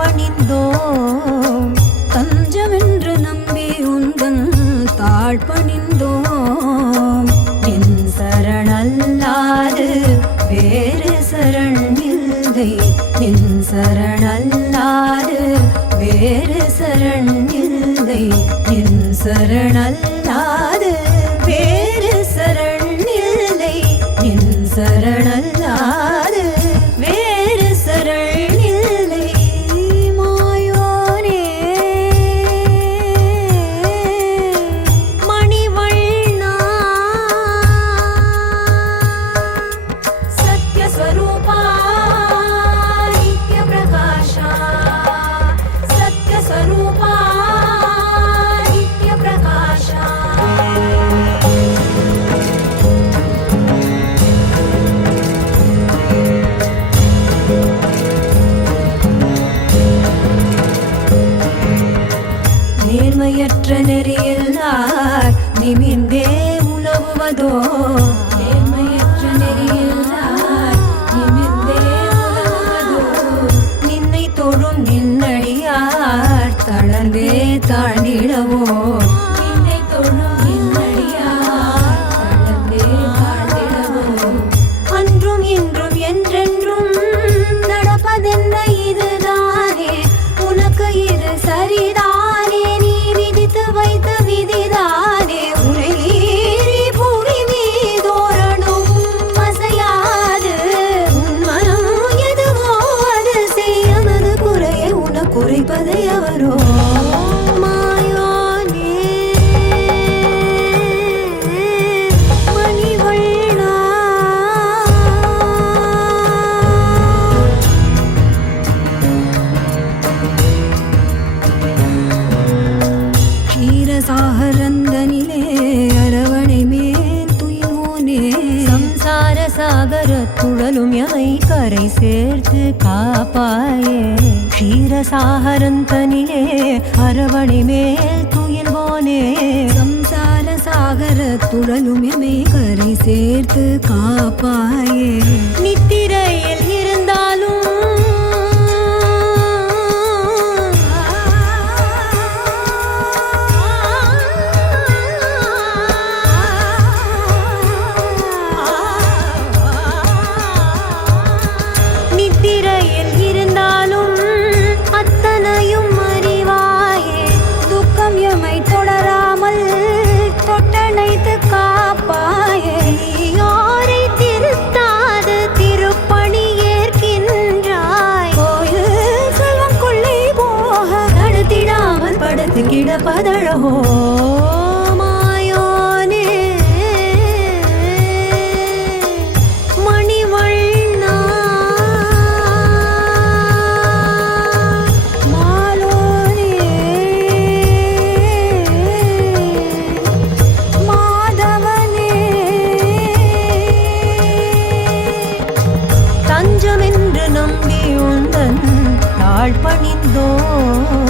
பணிந்தோம் தஞ்சமென்று நம்பி உந்தன் தாழ் பணிந்தோம் நின் சரணல்லாது வேறு சரண் இல்லை நின் சரணல்லாது வேறு சரண் இல்லை நின் சரணல்லாது வேறு சரண் இல்லை நின் சரணல்லாது வேறு சரண் இல்லை மாயோனே மணிவண்ணா சத்யஸ்வரூபா நித்யபிரகாஷா சத்யஸ்வரூபா நித்யபிரகாஷா நேர்மையற்ற நெறியில்லார் நிமிர்ந்தே உலவுவதோ நேர்மையற்ற நெறியில்லார் நிமிர்ந்தே உலவுவதோ நின்னை தொழும் நின்னடியார் தளர்ந்தே தாழ்ந்திடவோ நின்னை தொழும் நின்னடியார் தளர்ந்தே தாழ்ந்திடவோ அன்றும் இன்றும் என்றென்றும் நடப்பதென்ன இதுதானே உனக்கு இது சரிதானே நீ விதித்து வைத்த விதிதானே உனை மீறி புவி மீதோரணும் அசையாது உன் மனம் எதுவோ அது செய்யமது குறைய உன குறைப்பதை அவரோ மாயோனே மணிவண்ணா க்ஷீரசாகரந்தனிலே அரவணை மேல் துயிலோனே சம்சார சாகர துழலும் எமை கரை சேர்த்து காப்பாயே க்ஷீரசாகரந்தனிலே அரவணை மேல் துயில்வோனே சம்சார சாகர துழலும் எமை கரை சேர்த்து காப்பாயே நித்திரையில் இருந்தாலும் நித்திரையில் இருந்தாலும் அத்தனையும் அறிவாயே துக்கம் எமை தொடராமல் தொட்டணைத்து காப்பாயே யாரை திருத்தாது திருப்பணி ஏற்கின்றாய் கோயில் செல்வம் கொள்ளை போக நடத்திடாமல் படுத்து கிடப்பதழகோ மாயோனே மணிவண்ணா மாலோனே மாதவனே தஞ்சமென்று நம்பி உந்தன் தாழ் பணிந்தோம்